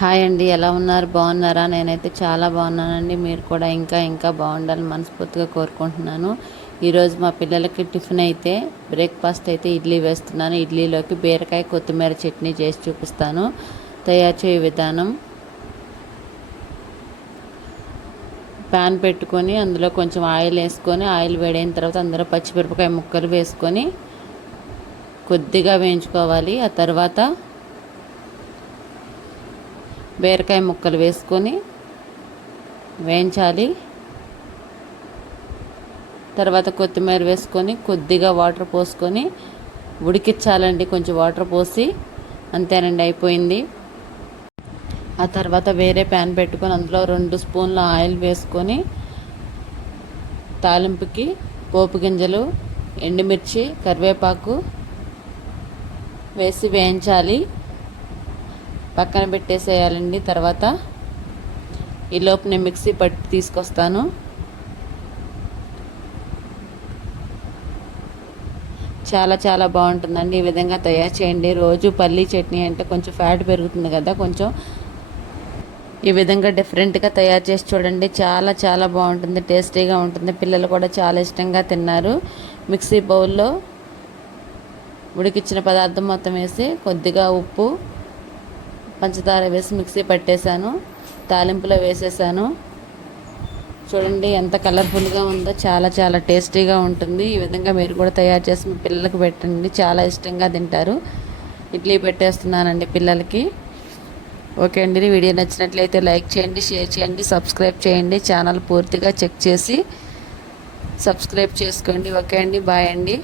Hi అండి, ఎలా ఉన్నారు? బాగున్నారా? నేనైతే చాలా బాగున్నానండి. మీరు కూడా ఇంకా బాగుండాలని మనస్ఫూర్తిగా కోరుకుంటున్నాను. ఈరోజు మా పిల్లలకి టిఫిన్ అయితే బ్రేక్ఫాస్ట్ అయితే ఇడ్లీ వేస్తున్నాను. ఇడ్లీలోకి బీరకాయ కొత్తిమీర చట్నీ చేసి చూపిస్తాను. తయారు చేయ విధానం: ప్యాన్ పెట్టుకొని అందులో కొంచెం ఆయిల్ వేసుకొని, ఆయిల్ వేడైన తర్వాత అందులో పచ్చిమిరపకాయ ముక్కలు వేసుకొని కొద్దిగా వేయించుకోవాలి. ఆ తర్వాత బీరకాయ ముక్కలు వేసుకొని వేయించాలి. తర్వాత కొత్తిమీర వేసుకొని కొద్దిగా వాటర్ పోసుకొని ఉడికించాలండి. కొంచెం వాటర్ పోసి అంతేనండి, అయిపోయింది. ఆ తర్వాత వేరే ప్యాన్ పెట్టుకొని అందులో 2 స్పూన్ల ఆయిల్ వేసుకొని తాలింపుకి పోపు గింజలు, ఎండుమిర్చి, కరివేపాకు వేసి వేయించాలి. పక్కన పెట్టేసేయాలండి. తర్వాత ఈలోపు నేను మిక్సీ పట్టి తీసుకొస్తాను. చాలా బాగుంటుందండి. ఈ విధంగా తయారు చేయండి. రోజు పల్లీ చట్నీ అంటే కొంచెం ఫ్యాట్ పెరుగుతుంది కదా, కొంచెం ఈ విధంగా డిఫరెంట్గా తయారు చేసి చూడండి. చాలా బాగుంటుంది, టేస్టీగా ఉంటుంది. పిల్లలు కూడా చాలా ఇష్టంగా తిన్నారు. మిక్సీ బౌల్లో ఉడికిచ్చిన పదార్థం మొత్తం వేసి కొద్దిగా ఉప్పు, పంచదార వేసి మిక్సీ పట్టేశాను. తాలింపులో వేసేసాను. చూడండి ఎంత కలర్ఫుల్గా ఉందో. చాలా టేస్టీగా ఉంటుంది. ఈ విధంగా మీరు కూడా తయారు చేసి మీ పిల్లలకు పెట్టండి, చాలా ఇష్టంగా తింటారు. ఇడ్లీ పెట్టేస్తున్నానండి పిల్లలకి. ఓకే అండి, వీడియో నచ్చినట్లయితే లైక్ చేయండి, షేర్ చేయండి, సబ్స్క్రైబ్ చేయండి. ఛానల్ పూర్తిగా చెక్ చేసి సబ్స్క్రైబ్ చేసుకోండి. ఓకే అండి, బాయ్ అండి.